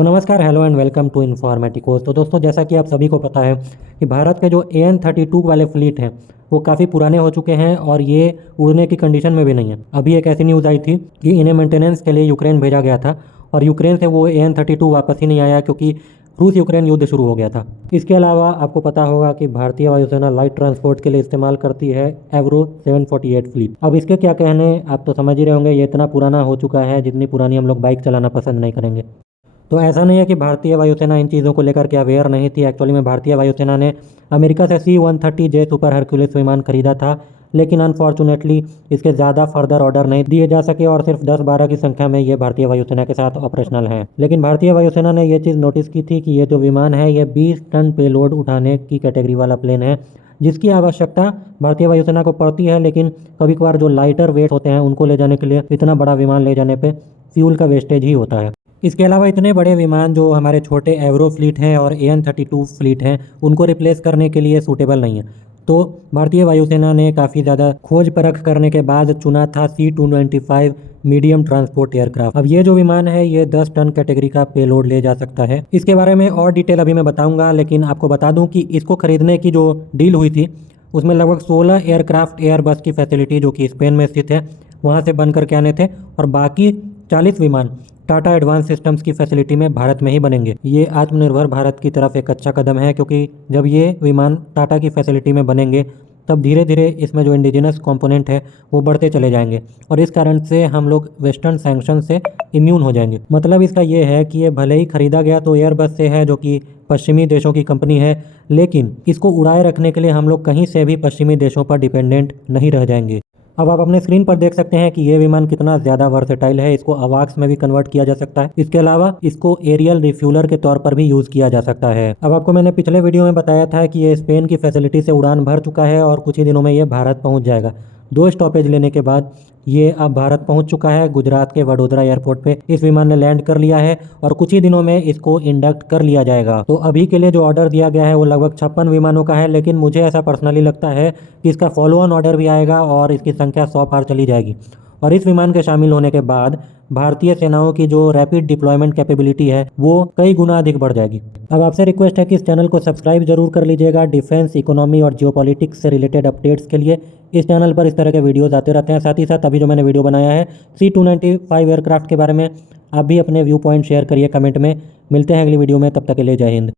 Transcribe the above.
तो नमस्कार, hello and welcome to इन्फॉर्मेटिकोस। तो दोस्तों, जैसा कि आप सभी को पता है कि भारत के जो AN-32 वाले फ्लीट हैं वो काफ़ी पुराने हो चुके हैं और ये उड़ने की कंडीशन में भी नहीं है। अभी एक ऐसी न्यूज़ आई थी कि इन्हें मेंटेनेंस के लिए यूक्रेन भेजा गया था और यूक्रेन से वो AN-32 वापस ही नहीं आया क्योंकि रूस यूक्रेन युद्ध शुरू हो गया था। इसके अलावा आपको पता होगा कि भारतीय वायुसेना लाइट ट्रांसपोर्ट के लिए इस्तेमाल करती है एवरो 748 फ्लीट। अब इसके क्या कहने, आप तो समझ ही रहे होंगे, ये इतना पुराना हो चुका है जितनी पुरानी हम लोग बाइक चलाना पसंद नहीं करेंगे। तो ऐसा नहीं है कि भारतीय वायुसेना इन चीज़ों को लेकर के अवेयर नहीं थी। एक्चुअली में भारतीय वायुसेना ने अमेरिका से C-130J सुपर हरक्यूलिस विमान खरीदा था, लेकिन अनफॉर्चुनेटली इसके ज़्यादा फर्दर ऑर्डर नहीं दिए जा सके और सिर्फ 10-12 की संख्या में ये भारतीय वायुसेना के साथ ऑपरेशनल हैं। लेकिन भारतीय वायुसेना ने ये चीज़ नोटिस की थी कि ये जो विमान है ये 20 टन पेलोड उठाने की कैटेगरी वाला प्लेन है, जिसकी आवश्यकता भारतीय वायुसेना को पड़ती है। लेकिन कभी कभार जो लाइटर वेट होते हैं उनको ले जाने के लिए इतना बड़ा विमान ले जाने पर फ्यूल का वेस्टेज ही होता है। इसके अलावा इतने बड़े विमान जो हमारे छोटे एवरो फ्लीट हैं और AN-32 फ्लीट हैं उनको रिप्लेस करने के लिए सूटेबल नहीं है। तो भारतीय वायुसेना ने काफ़ी ज़्यादा खोज परख करने के बाद चुना था C-225 मीडियम ट्रांसपोर्ट एयरक्राफ्ट। अब ये जो विमान है ये 10 टन कैटेगरी का पेलोड ले जा सकता है। इसके बारे में और डिटेल अभी मैं बताऊंगा, लेकिन आपको बता दूं कि इसको खरीदने की जो डील हुई थी उसमें लगभग 16 एयरक्राफ्ट एयरबस की फैसिलिटी जो कि स्पेन में स्थित है वहाँ से बन करके आने थे और बाकी 40 विमान टाटा एडवांस सिस्टम्स की फैसिलिटी में भारत में ही बनेंगे। ये आत्मनिर्भर भारत की तरफ एक अच्छा कदम है, क्योंकि जब ये विमान टाटा की फैसिलिटी में बनेंगे तब धीरे धीरे इसमें जो इंडिजिनस कंपोनेंट है वो बढ़ते चले जाएंगे और इस कारण से हम लोग वेस्टर्न सैंक्शन से इम्यून हो जाएंगे। मतलब इसका ये है कि ये भले ही खरीदा गया तो एयरबस से है जो कि पश्चिमी देशों की कंपनी है, लेकिन इसको उड़ाए रखने के लिए हम लोग कहीं से भी पश्चिमी देशों पर डिपेंडेंट नहीं रह जाएंगे। अब आप अपने स्क्रीन पर देख सकते हैं कि ये विमान कितना ज़्यादा वर्सेटाइल है। इसको अवाक्स में भी कन्वर्ट किया जा सकता है। इसके अलावा इसको एरियल रिफ्यूलर के तौर पर भी यूज़ किया जा सकता है। अब आपको मैंने पिछले वीडियो में बताया था कि ये स्पेन की फैसिलिटी से उड़ान भर चुका है और कुछ ही दिनों में ये भारत पहुंच जाएगा। 2 स्टॉपेज लेने के बाद ये अब भारत पहुंच चुका है। गुजरात के वडोदरा एयरपोर्ट पे इस विमान ने लैंड कर लिया है और कुछ ही दिनों में इसको इंडक्ट कर लिया जाएगा। तो अभी के लिए जो ऑर्डर दिया गया है वो लगभग 56 विमानों का है, लेकिन मुझे ऐसा पर्सनली लगता है कि इसका फॉलो ऑन ऑर्डर भी आएगा और इसकी संख्या 100 पार चली जाएगी। और इस विमान के शामिल होने के बाद भारतीय सेनाओं की जो रैपिड डिप्लॉयमेंट कैपेबिलिटी है वो कई गुना अधिक बढ़ जाएगी। अब आपसे रिक्वेस्ट है कि इस चैनल को सब्सक्राइब जरूर कर लीजिएगा। डिफेंस, इकोनॉमी और जियोपॉलिटिक्स से रिलेटेड अपडेट्स के लिए इस चैनल पर इस तरह के वीडियोस आते रहते हैं। साथ ही साथ अभी जो मैंने वीडियो बनाया है C-295 एयरक्राफ्ट के बारे में, आप भी अपने व्यू पॉइंट शेयर करिए कमेंट में। मिलते हैं अगली वीडियो में, तब तक के लिए जय हिंद।